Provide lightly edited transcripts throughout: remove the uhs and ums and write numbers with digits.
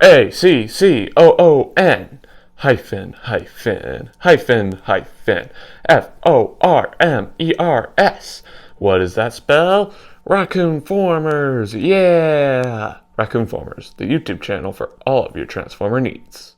Raccoon hyphen hyphen hyphen hyphen Formers. What does that spell? Raccoon-Formers, yeah! Raccoon-Formers, the YouTube channel for all of your Transformer needs.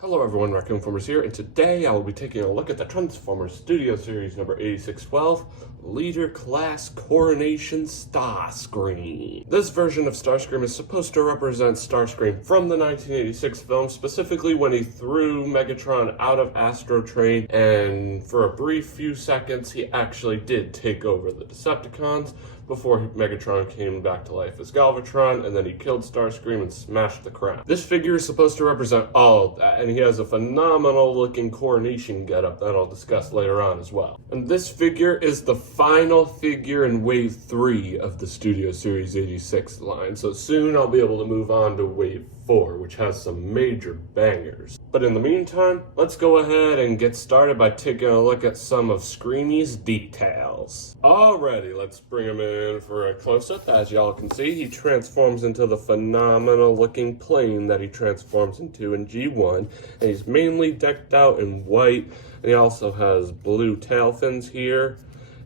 Hello everyone, Raccoon-Formers here, and today I will be taking a look at the Transformers Studio Series number 8612, Leader Class Coronation Starscream. This version of Starscream is supposed to represent Starscream from the 1986 film, specifically when he threw Megatron out of Astrotrain, and for a brief few seconds he actually did take over the Deceptacons before Megatron came back to life as Galvatron, and then he killed Starscream and smashed the crown. This figure is supposed to represent all of that, and he has a phenomenal looking coronation getup that I'll discuss later on as well. And this figure is the final figure in Wave 3 of the Studio Series 86 line, so soon I'll be able to move on to Wave 4, which has some major bangers. But in the meantime, let's go ahead and get started by taking a look at some of Screamy's details. Alrighty, let's bring him in for a close-up. As y'all can see, he transforms into the phenomenal looking plane that he transforms into in G1, and he's mainly decked out in white, and he also has blue tail fins here,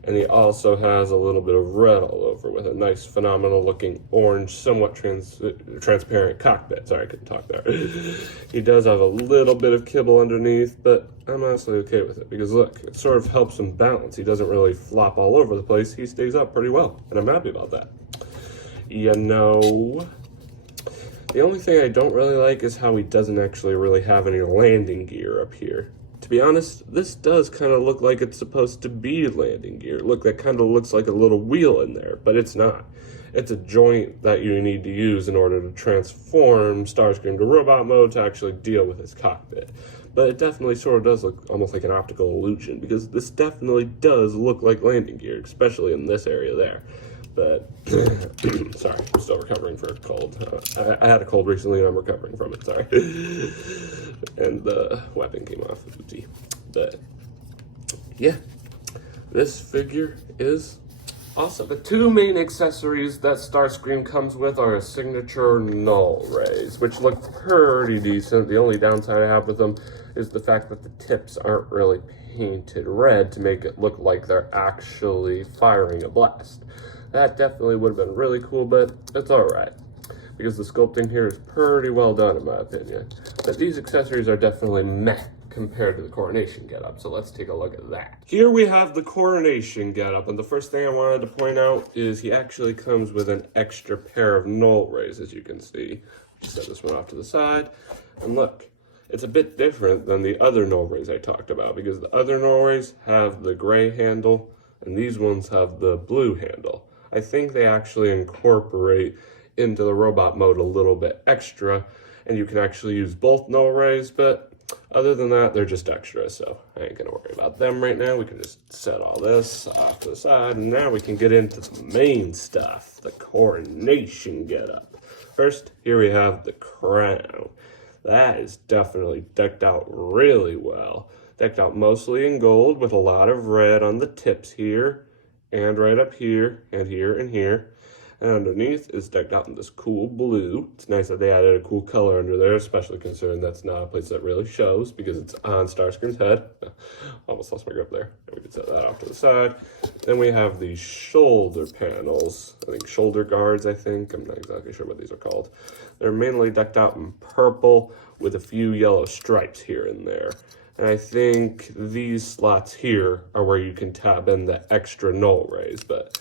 and he also has a little bit of red all over with a nice phenomenal looking orange, somewhat transparent cockpit. Sorry, I couldn't talk there. He does have a little bit of kibble underneath, but I'm honestly okay with it because look, it sort of helps him balance. He doesn't really flop all over the place. He stays up pretty well, and I'm happy about that. You know, the only thing I don't really like is how he doesn't actually really have any landing gear up here. To be honest, this does kind of look like it's supposed to be landing gear. Look, that kind of looks like a little wheel in there, but it's not. It's a joint that you need to use in order to transform Starscream to robot mode to actually deal with his cockpit. But it definitely sort of does look almost like an optical illusion, because this definitely does look like landing gear, especially in this area there. But, sorry, I'm still recovering from a cold. I had a cold recently and I'm recovering from it, sorry. And the weapon came off of the But, yeah, this figure is awesome. The two main accessories that Starscream comes with are a signature null rays, which look pretty decent. The only downside I have with them is the fact that the tips aren't really painted red to make it look like they're actually firing a blast. That definitely would have been really cool, but it's alright, because the sculpting here is pretty well done in my opinion. But these accessories are definitely meh compared to the coronation getup, so let's take a look at that. Here we have the coronation getup, and the first thing I wanted to point out is he actually comes with an extra pair of null rays, as you can see. Just set this one off to the side, and look, it's a bit different than the other null rays I talked about, because the other null rays have the gray handle, and these ones have the blue handle. I think they actually incorporate into the robot mode a little bit extra, and you can actually use both null rays, but other than that, they're just extra, so I ain't gonna worry about them right now. We can just set all this off to the side, and now we can get into the main stuff, the coronation getup. First, here we have the crown. That is definitely decked out really well. Decked out mostly in gold with a lot of red on the tips here, and right up here, and here, and here. And underneath is decked out in this cool blue. It's nice that they added a cool color under there, especially considering that's not a place that really shows, because it's on Starscream's head. Almost lost my grip there. And we can set that off to the side. Then we have these shoulder panels. I think shoulder guards, I think. I'm not exactly sure what these are called. They're mainly decked out in purple with a few yellow stripes here and there. And I think these slots here are where you can tab in the extra null rays, but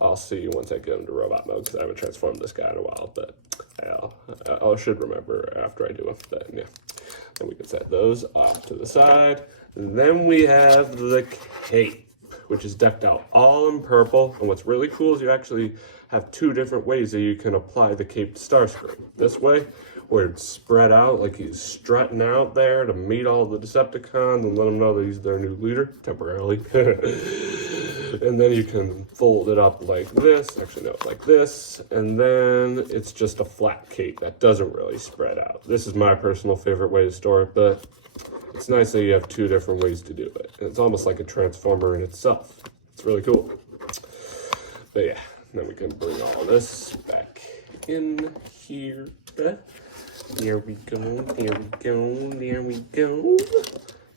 I'll see once I get into robot mode, because I haven't transformed this guy in a while, but I should remember after I do it. But yeah, then we can set those off to the side. And then we have the cape, which is decked out all in purple. And what's really cool is you actually have two different ways that you can apply the cape to Starscream. This way, where it's spread out like he's strutting out there to meet all the Decepticons and let them know that he's their new leader, temporarily. And then you can fold it up like this, actually no, like this, and then it's just a flat cape that doesn't really spread out. This is my personal favorite way to store it, but it's nice that you have two different ways to do it. And it's almost like a transformer in itself. It's really cool. But yeah, then we can bring all this back in here. bit. There we go, there we go, there we go.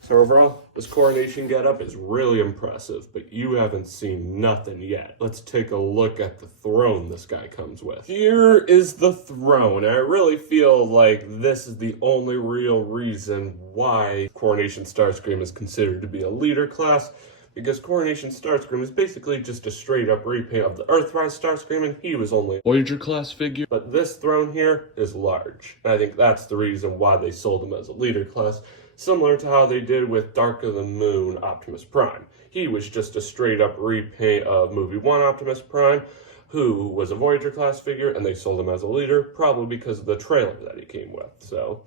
So overall, this coronation getup is really impressive, but you haven't seen nothing yet. Let's take a look at the throne this guy comes with. Here is the throne. I really feel like this is the only real reason why Coronation Starscream is considered to be a leader class, because Coronation Starscream is basically just a straight up repaint of the Earthrise Starscream, and he was only a Voyager class figure. But this throne here is large, and I think that's the reason why they sold him as a leader class, similar to how they did with Dark of the Moon Optimus Prime. He was just a straight up repaint of Movie 1 Optimus Prime, who was a Voyager class figure, and they sold him as a leader, probably because of the trailer that he came with. So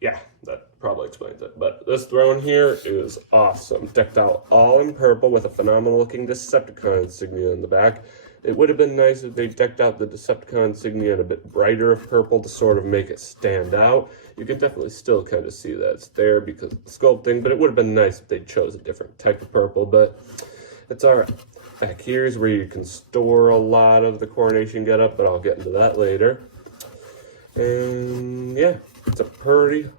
yeah, that probably explains it. But this throne here is awesome. Decked out all in purple with a phenomenal looking Deceptacon insignia in the back. It would have been nice if they decked out the Decepticon insignia in a bit brighter of purple to sort of make it stand out. You can definitely still kind of see that it's there because of the sculpting, but it would have been nice if they chose a different type of purple, but it's alright. Back here is where you can store a lot of the coronation getup, but I'll get into that later. And yeah, it's a pretty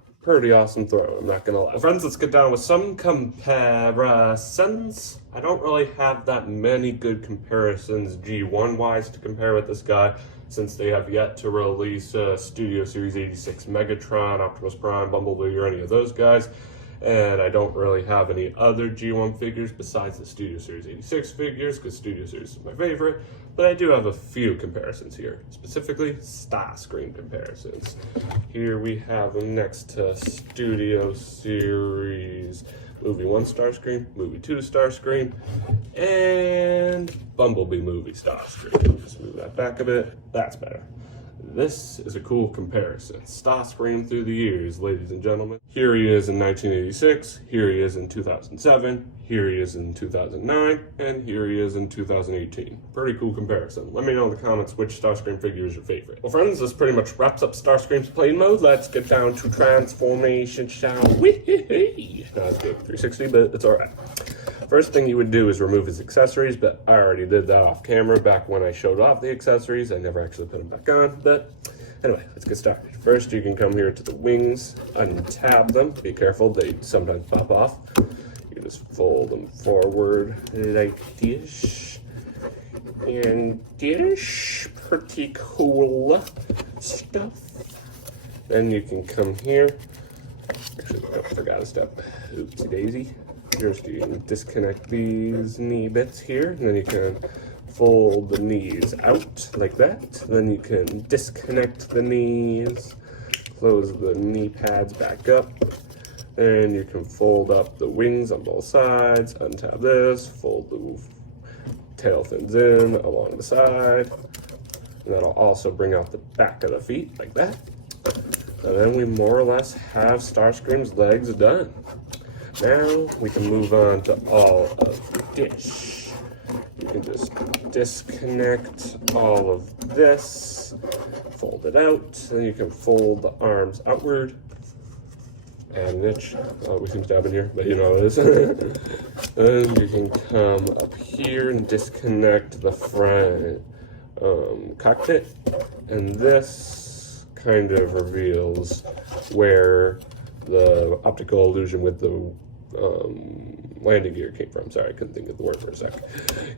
awesome throne, I'm not gonna lie. Well, friends, let's get down with some comparisons. I don't really have that many good comparisons G1 wise to compare with this guy, since they have yet to release Studio Series 86 Megatron, Optimus Prime, Bumblebee, or any of those guys. And I don't really have any other G1 figures besides the Studio Series 86 figures, because Studio Series is my favorite. But I do have a few comparisons here, specifically Starscream comparisons. Here we have them next to Studio Series Movie 1 Starscream, Movie 2 Starscream, and Bumblebee Movie Starscream. Just move that back a bit. That's better. This is a cool comparison. Starscream through the years, ladies and gentlemen. Here he is in 1986, here he is in 2007, here he is in 2009, and here he is in 2018. Pretty cool comparison. Let me know in the comments which Starscream figure is your favorite. Well, friends, this pretty much wraps up Starscream's playing mode. Let's get down to transformation, shall we? Not as good 360, but it's alright. First thing you would do is remove his accessories, but I already did that off camera back when I showed off the accessories. I never actually put them back on, but anyway, let's get started. First, you can come here to the wings, untab them. Be careful, they sometimes pop off. You can just fold them forward like this. And this, pretty cool stuff. Then you can come here. Actually, I forgot a step. Oopsie daisy. First, you can disconnect these knee bits here, and then you can fold the knees out like that. Then you can disconnect the knees, close the knee pads back up, and you can fold up the wings on both sides, untab this, fold the tail fins in along the side, and that'll also bring out the back of the feet like that. And then we more or less have Starscream's legs done. Now we can move on to all of this. You can just disconnect all of this, fold it out, then you can fold the arms outward. Add an itch. Oh, we seem stabbing here, but you know what it is. Then you can come up here and disconnect the front cockpit, and this kind of reveals where the optical illusion with the landing gear came from. Sorry, I couldn't think of the word for a sec.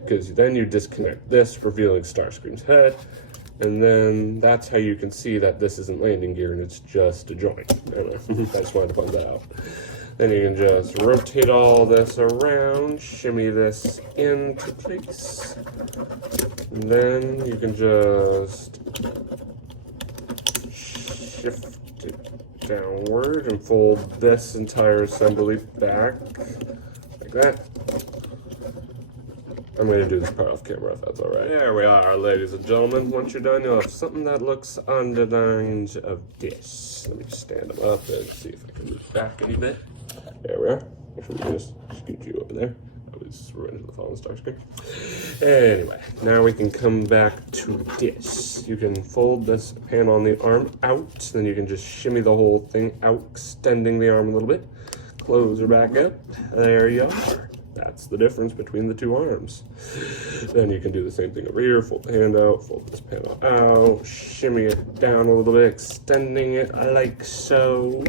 Because then you disconnect this, revealing Starscream's head, and then that's how you can see that this isn't landing gear and it's just a joint. I don't know. I just wanted to point that out. Then you can just rotate all this around, shimmy this into place, and then you can just shift it downward and fold this entire assembly back like that. I'm going to do this part off camera if that's alright. There we are, ladies and gentlemen. Once you're done, you'll have something that looks on the lines of this. Let me just stand them up and see if I can move back any bit. There we are. Actually, we can just scoot you over there. I was running to the fallen Starscream. Anyway, now we can come back to this. You can fold this panel on the arm out, then you can just shimmy the whole thing out, extending the arm a little bit. Close her back up. There you are. That's the difference between the two arms. Then you can do the same thing over here. Fold the hand out, fold this panel out, shimmy it down a little bit, extending it like so.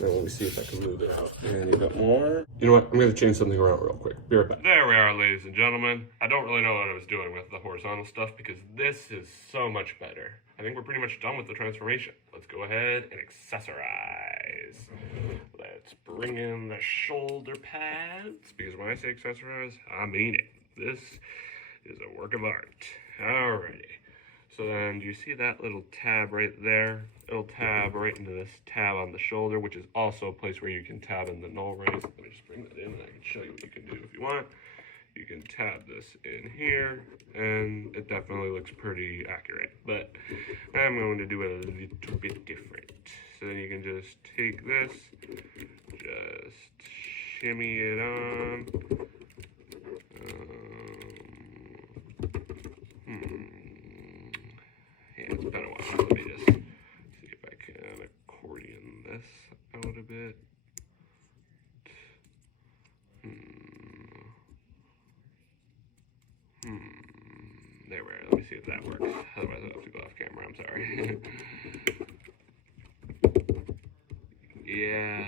Now let me see if I can move it out any bit more. You know what? I'm going to change something around real quick. Be right back. There we are, ladies and gentlemen. I don't really know what I was doing with the horizontal stuff because this is so much better. I think we're pretty much done with the transformation. Let's go ahead and accessorize. Let's bring in the shoulder pads, because when I say accessorize, I mean it. This is a work of art. Alrighty. So then, do you see that little tab right there? It'll tab right into this tab on the shoulder, which is also a place where you can tab in the null rays. Let me just bring that in and I can show you what you can do if you want. You can tab this in here, and it definitely looks pretty accurate. But I'm going to do it a little bit different. So then you can just take this, just shimmy it on. Yeah, it's been a while. Let me just see if I can accordion this out a bit. There we are. Let me see if that works. Otherwise I'll have to go off camera. I'm sorry. Yeah,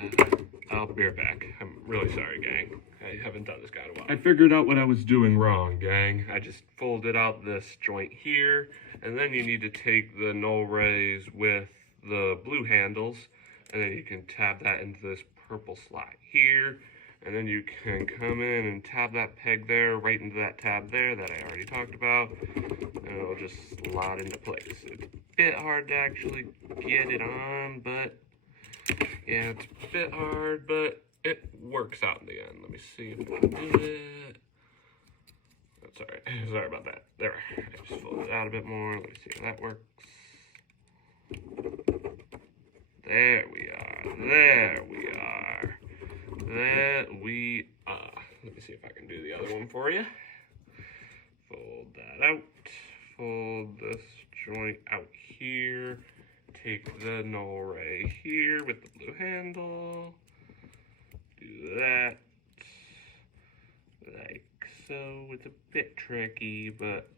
I'll be right back. I'm really sorry, gang. I haven't done this guy in a while. I figured out what I was doing wrong, gang. I just folded out this joint here, and then you need to take the null rays with the blue handles, and then you can tab that into this purple slot here, and then you can come in and tab that peg there right into that tab there that I already talked about, and it'll just slot into place. It's a bit hard to actually get it on, but yeah, it's a bit hard, but it works out in the end. Let me see if I can do it. Oh, sorry. Sorry about that. There. I just fold it out a bit more. Let me see how that works. There we are. There we are. There we are. Let me see if I can do the other one for you. Fold that out. Fold this joint out here. Take the null ray here with the blue handle. Do that. Like so. It's a bit tricky, but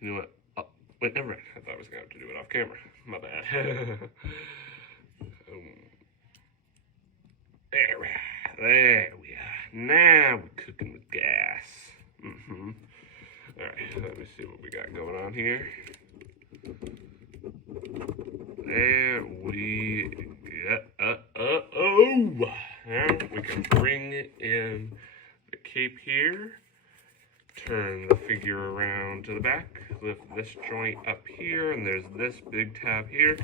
you know what? Oh, wait, never mind. I thought I was going to have to do it off camera. My bad. There we are. There we are. Now we're cooking with gas. Alright, let me see what we got going on here. There we go. Oh! Now we can bring in the cape here. Turn the figure around to the back. Lift this joint up here, and there's this big tab here.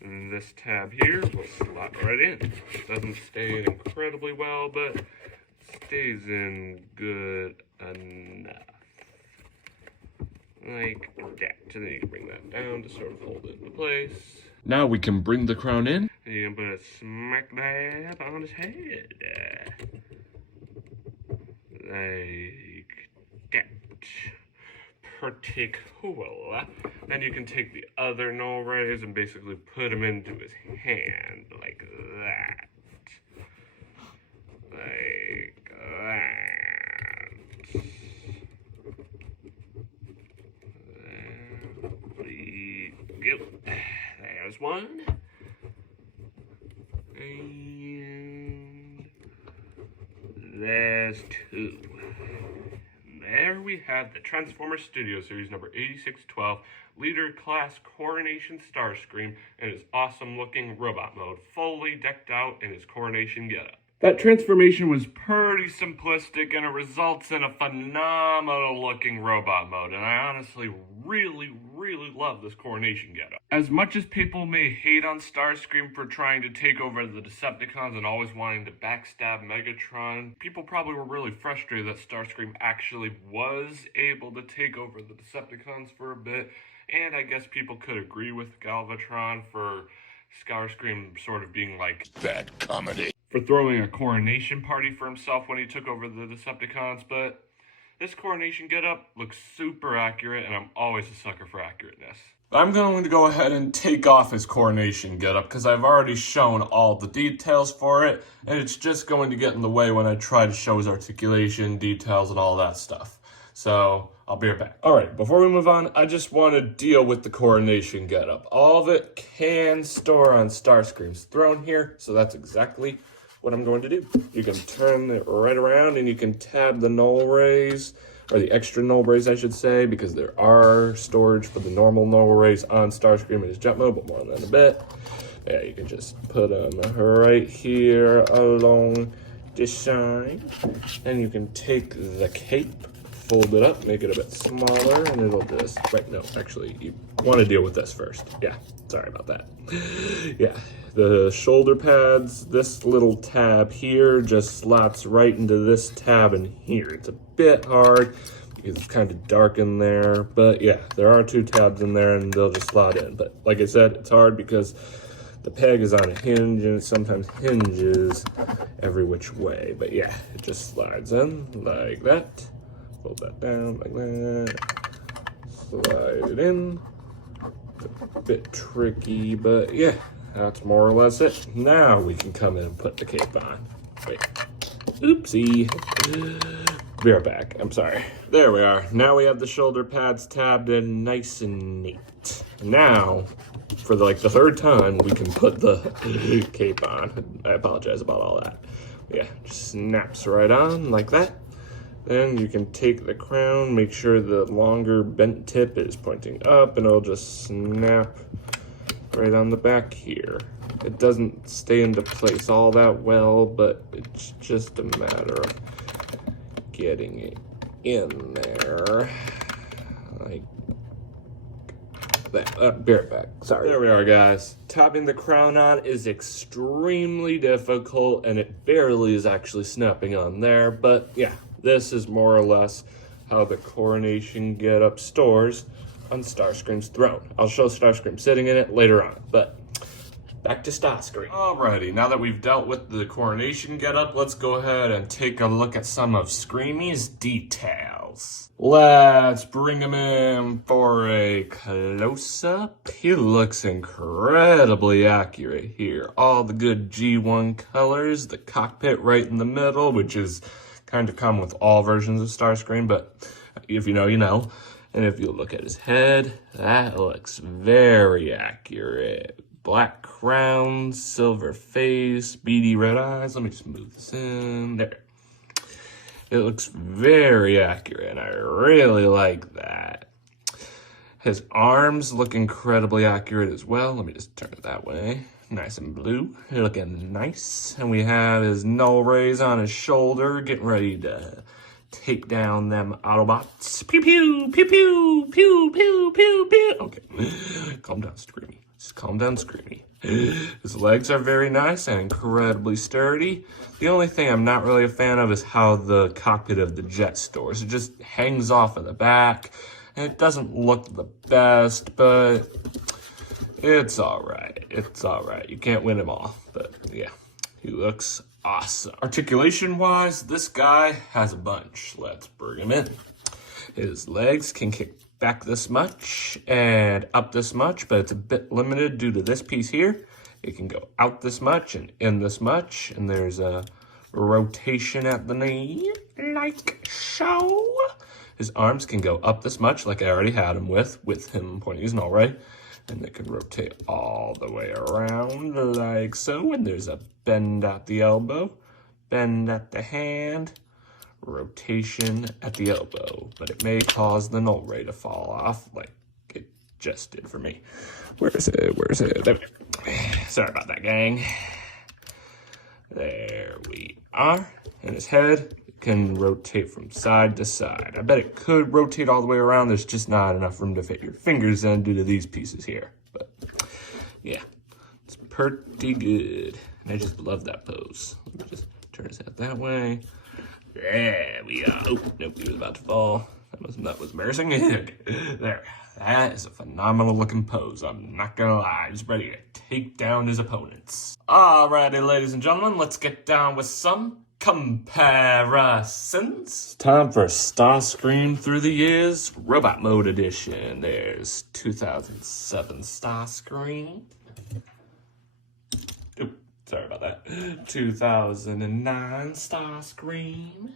And this tab here will slot right in. It doesn't stay in incredibly well, but stays in good enough. Like that. So then you can bring that down to sort of hold it into place. Now we can bring the crown in. And you can put it smack dab on his head. Like that. Pretty cool. Then you can take the other null rays and basically put them into his hand. Like that. Like that. There we go. There's one. And there's two. There we have the Transformers Studio Series number 8612, Leader Class Coronation Starscream in his awesome looking robot mode, fully decked out in his coronation getup. That transformation was pretty simplistic, and it results in a phenomenal looking robot mode, and I honestly really love this coronation getup. As much as people may hate on Starscream for trying to take over the Deceptacons and always wanting to backstab Megatron, people probably were really frustrated that Starscream actually was able to take over the Decepticons for a bit, and I guess people could agree with Galvatron for Starscream sort of being like Bad comedy. for throwing a coronation party for himself when he took over the Decepticons, but this coronation getup looks super accurate, and I'm always a sucker for accurateness. I'm going to go ahead and take off his coronation getup because I've already shown all the details for it, and it's just going to get in the way when I try to show his articulation, details, and all that stuff. So, I'll be right back. Alright, before we move on, I just want to deal with the coronation getup. All of it can store on Starscream's throne here, so that's exactly what I'm going to do. You can turn it right around and you can tab the null rays, or the extra null rays I should say, because there are storage for the normal null rays on Starscream in his jet mode, but more on that in a bit. Yeah, you can just put them right here along this side, and you can take the cape, fold it up, make it a bit smaller, and it'll just, right, no, actually, you want to deal with this first. Yeah, sorry about that. Yeah, the shoulder pads, this little tab here just slots right into this tab in here. It's a bit hard because it's kind of dark in there, but yeah, there are two tabs in there and they'll just slot in. But like I said, it's hard because the peg is on a hinge and it sometimes hinges every which way. But yeah, it just slides in like that. Fold that down like that. Slide it in. It's a bit tricky, but yeah, that's more or less it. Now we can come in and put the cape on. Wait. Oopsie. Be right back. I'm sorry. There we are. Now we have the shoulder pads tabbed in nice and neat. Now, for the third time, we can put the cape on. I apologize about all that. Yeah, just snaps right on like that. Then you can take the crown, make sure the longer bent tip is pointing up, and it'll just snap right on the back here. It doesn't stay into place all that well, but it's just a matter of getting it in there. Like that. Be right back. Sorry. There we are, guys. Tapping the crown on is extremely difficult, and it barely is actually snapping on there, but yeah. This is more or less how the coronation getup stores on Starscream's throne. I'll show Starscream sitting in it later on, but back to Starscream. Alrighty, now that we've dealt with the coronation getup, let's go ahead and take a look at some of Screamy's details. Let's bring him in for a close-up. He looks incredibly accurate here. All the good G1 colors, the cockpit right in the middle, which is kind of common with all versions of Starscream, but if you know, you know. And if you look at his head, that looks very accurate. Black crown, silver face, beady red eyes. Let me just move this in. There. It looks very accurate, and I really like that. His arms look incredibly accurate as well. Let me just turn it that way. Nice and blue, looking nice. And we have his null rays on his shoulder, getting ready to take down them Autobots. Pew pew, pew pew, pew pew, pew pew. Okay, calm down, Screamy. Just calm down, Screamy. His legs are very nice and incredibly sturdy. The only thing I'm not really a fan of is how the cockpit of the jet stores. It just hangs off in the back, and it doesn't look the best, but it's alright. It's alright. You can't win him all. But yeah, he looks awesome. Articulation-wise, this guy has a bunch. Let's bring him in. His legs can kick back this much and up this much, but it's a bit limited due to this piece here. It can go out this much and in this much, and there's a rotation at the knee, like so. His arms can go up this much, like I already had him with him pointing his null ray. And they can rotate all the way around like so. And there's a bend at the elbow, bend at the hand, rotation at the elbow. But it may cause the null ray to fall off like it just did for me. Where is it? Where is it? There we go. Sorry about that, gang. There we are. And his head can rotate from side to side. I bet it could rotate all the way around. There's just not enough room to fit your fingers in due to these pieces here. But yeah, it's pretty good. And I just love that pose. Let me just turn his head that way. There we are. Oh, nope, he was about to fall. That was embarrassing. There. That is a phenomenal looking pose. I'm not gonna lie. He's ready to take down his opponents. Alrighty, ladies and gentlemen, let's get down with some Comparisons. Time for Starscream Through the Years Robot Mode Edition. There's 2007 Starscream. Oop, sorry about that. 2009 Starscream.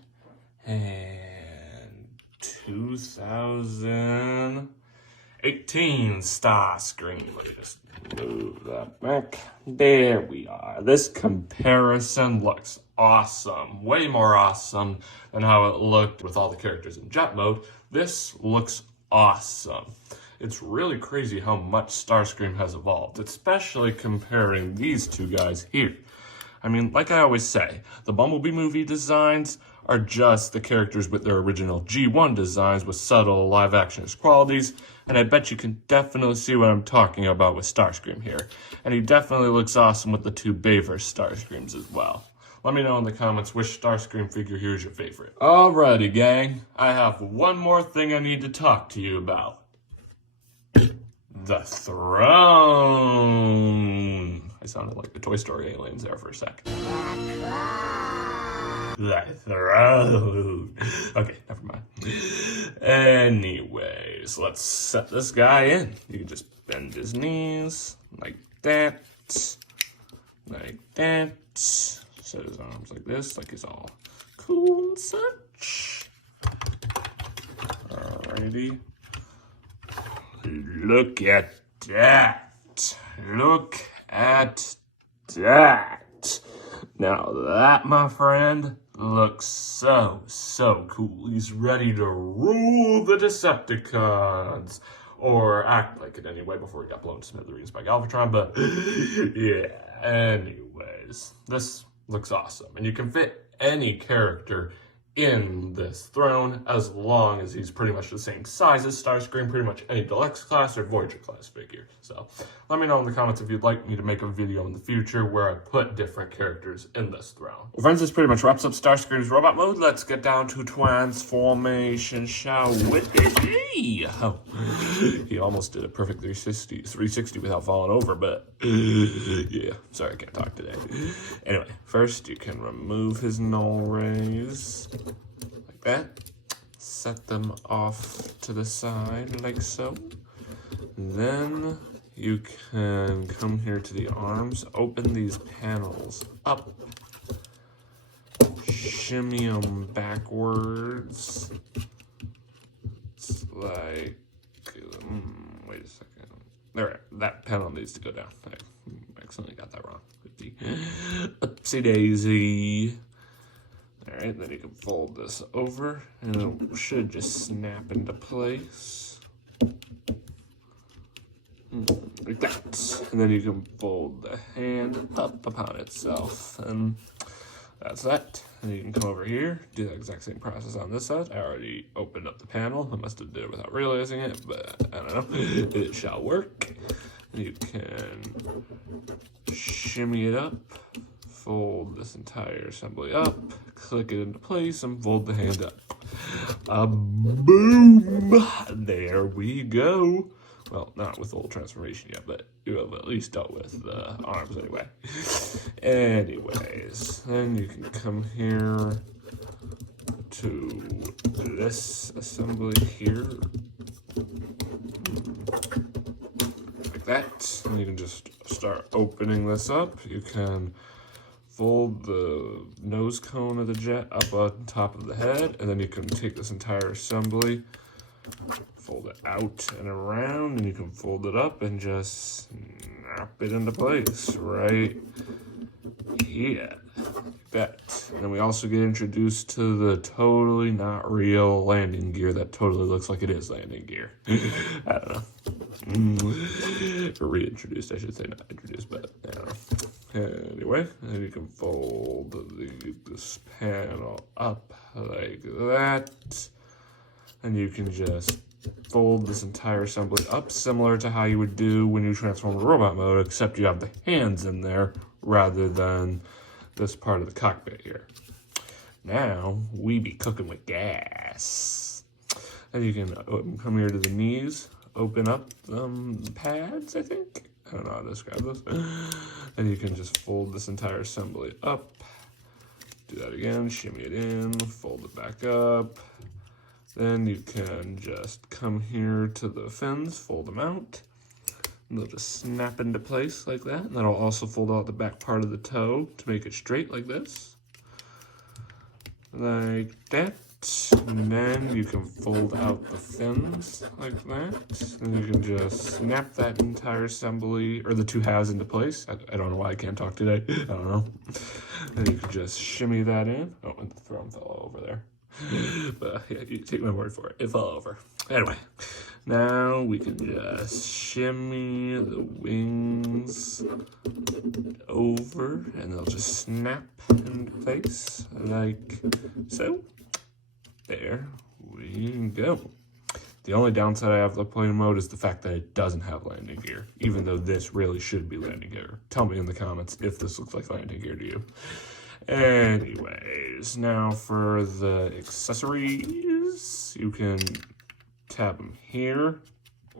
And 2018 Starscream. Let me just move that back. There we are. This comparison looks awesome. Way more awesome than how it looked with all the characters in jet mode. This looks awesome. It's really crazy how much Starscream has evolved, especially comparing these two guys here. I mean, like I always say, the Bumblebee movie designs are just the characters with their original G1 designs with subtle live-action qualities, and I bet you can definitely see what I'm talking about with Starscream here. And he definitely looks awesome with the two Bayverse Starscreams as well. Let me know in the comments which Starscream figure here is your favorite. Alrighty, gang. I have one more thing I need to talk to you about. The throne. I sounded like the Toy Story aliens there for a sec. The throne. Okay, never mind. Anyways, let's set this guy in. You can just bend his knees like that. Like that. Set his arms like this, like he's all cool and such. Alrighty. Look at that. Look at that. Now that, my friend, looks so cool. He's ready to rule the Deceptacons. Or act like it anyway before he got blown to smithereens by Galvatron. But yeah, anyways, this looks awesome. And you can fit any character in this throne as long as he's pretty much the same size as Starscream, pretty much any Deluxe class or Voyager class figure. So let me know in the comments if you'd like me to make a video in the future where I put different characters in this throne. Well, friends, this pretty much wraps up Starscream's robot mode. Let's get down to transformation, shall we? Oh, he almost did a perfect 360 without falling over, but yeah, sorry, I can't talk today. Anyway, first you can remove his null rays. Like that. Set them off to the side like so. Then you can come here to the arms, open these panels up, shimmy them backwards. It's like, wait a second. There, that panel needs to go down. I accidentally got that wrong. Oopsie daisy. Alright, then you can fold this over, and it should just snap into place. Like that. And then you can fold the hand up upon itself, and that's that. And you can come over here, do the exact same process on this side. I already opened up the panel. I must have did it without realizing it, but I don't know. It shall work. You can shimmy it up. Fold this entire assembly up, click it into place, and fold the hand up. Boom! There we go. Well, not with the whole transformation yet, but you have at least dealt with the arms anyway. Anyways, then you can come here to this assembly here. Like that. And you can just start opening this up. You can fold the nose cone of the jet up on top of the head, and then you can take this entire assembly, fold it out and around, and you can fold it up and just snap it into place right here. Like that. And then we also get introduced to the totally not real landing gear that totally looks like it is landing gear. I don't know. Or reintroduced, I should say, not introduced, but I don't know. Anyway, then you can fold this panel up like that. And you can just fold this entire assembly up, similar to how you would do when you transform to robot mode, except you have the hands in there rather than this part of the cockpit here. Now, we be cooking with gas. And you can come here to the knees, open up the pads, I think. I don't know how to describe this. And you can just fold this entire assembly up, Do that again, shimmy it in, fold it back up. Then you can just come here to the fins, fold them out. And they'll just snap into place like that. And that'll also fold out the back part of the toe to make it straight like this. Like that. And then you can fold out the fins like that. And you can just snap that entire assembly, or the two halves, into place. I don't know why I can't talk today. I don't know. And you can just shimmy that in. Oh, and the throne fell over there. But yeah, you take my word for it. It fell over. Anyway, now we can just shimmy the wings over, and they'll just snap into place like so. There we go. The only downside I have to the plane mode is the fact that it doesn't have landing gear, even though this really should be landing gear. Tell me in the comments if this looks like landing gear to you. Anyways, now for the accessories, you can tab them here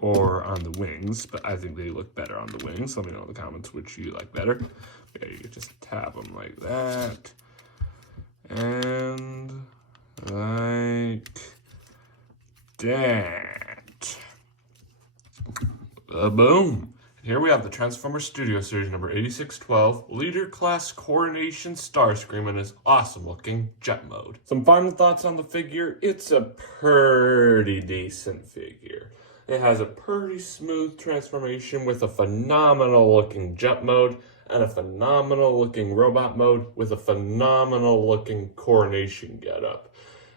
or on the wings, but I think they look better on the wings. Let me know in the comments which you like better. Yeah, you can just tab them like that. And like that. Boom. Here we have the Transformers Studio Series number 8612, Leader Class Coronation Starscream in his awesome looking jet mode. Some final thoughts on the figure. It's a pretty decent figure. It has a pretty smooth transformation with a phenomenal looking jet mode and a phenomenal looking robot mode with a phenomenal looking coronation getup.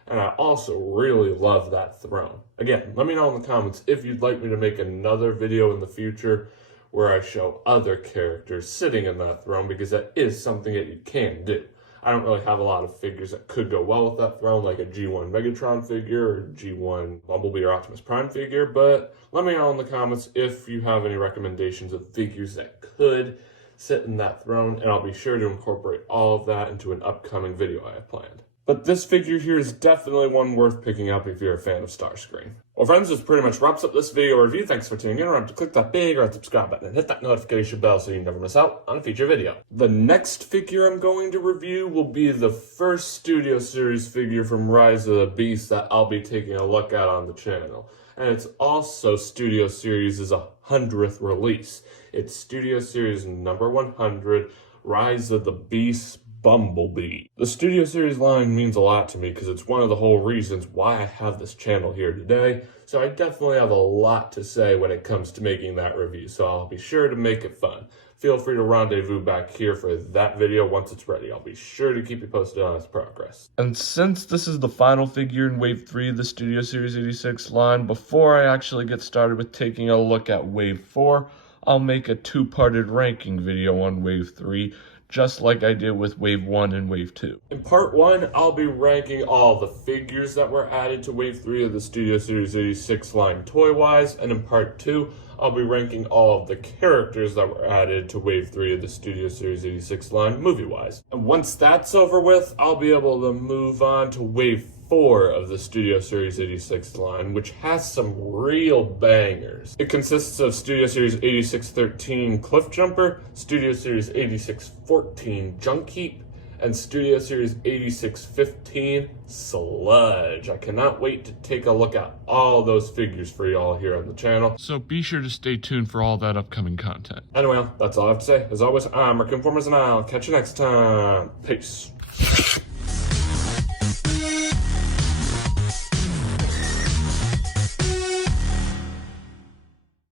And I also really love that throne. Again, let me know in the comments if you'd like me to make another video in the future where I show other characters sitting in that throne, because that is something that you can do. I don't really have a lot of figures that could go well with that throne, like a G1 Megatron figure or G1 Bumblebee or Optimus Prime figure, but let me know in the comments if you have any recommendations of figures that could sit in that throne, and I'll be sure to incorporate all of that into an upcoming video I have planned. But this figure here is definitely one worth picking up if you're a fan of Starscream. Well friends, this pretty much wraps up this video review. Thanks for tuning in. Remember to click that big red subscribe button and hit that notification bell so you never miss out on a future video. The next figure I'm going to review will be the first Studio Series figure from Rise of the Beasts that I'll be taking a look at on the channel. And it's also Studio Series' 100th release. It's Studio Series number 100, Rise of the Beasts Bumblebee. The Studio Series line means a lot to me because it's one of the whole reasons why I have this channel here today. So I definitely have a lot to say when it comes to making that review. So I'll be sure to make it fun. Feel free to rendezvous back here for that video once it's ready. I'll be sure to keep you posted on its progress. And since this is the final figure in Wave 3 of the Studio Series 86 line, before I actually get started with taking a look at Wave 4, I'll make a two-parted ranking video on Wave 3, just like I did with Wave 1 and Wave 2. In Part 1, I'll be ranking all the figures that were added to Wave 3 of the Studio Series 86 line toy-wise, and in Part 2, I'll be ranking all of the characters that were added to Wave 3 of the Studio Series 86 line movie-wise. And once that's over with, I'll be able to move on to Wave 4 of the Studio Series 86 line, which has some real bangers. It consists of Studio Series 8613 Cliff Jumper, Studio Series 8614 Junk Heap, and Studio Series 8615 Sludge. I cannot wait to take a look at all those figures for y'all here on the channel. So be sure to stay tuned for all that upcoming content. Anyway, that's all I have to say. As always, I'm Raccoon-Formers, and I'll catch you next time. Peace.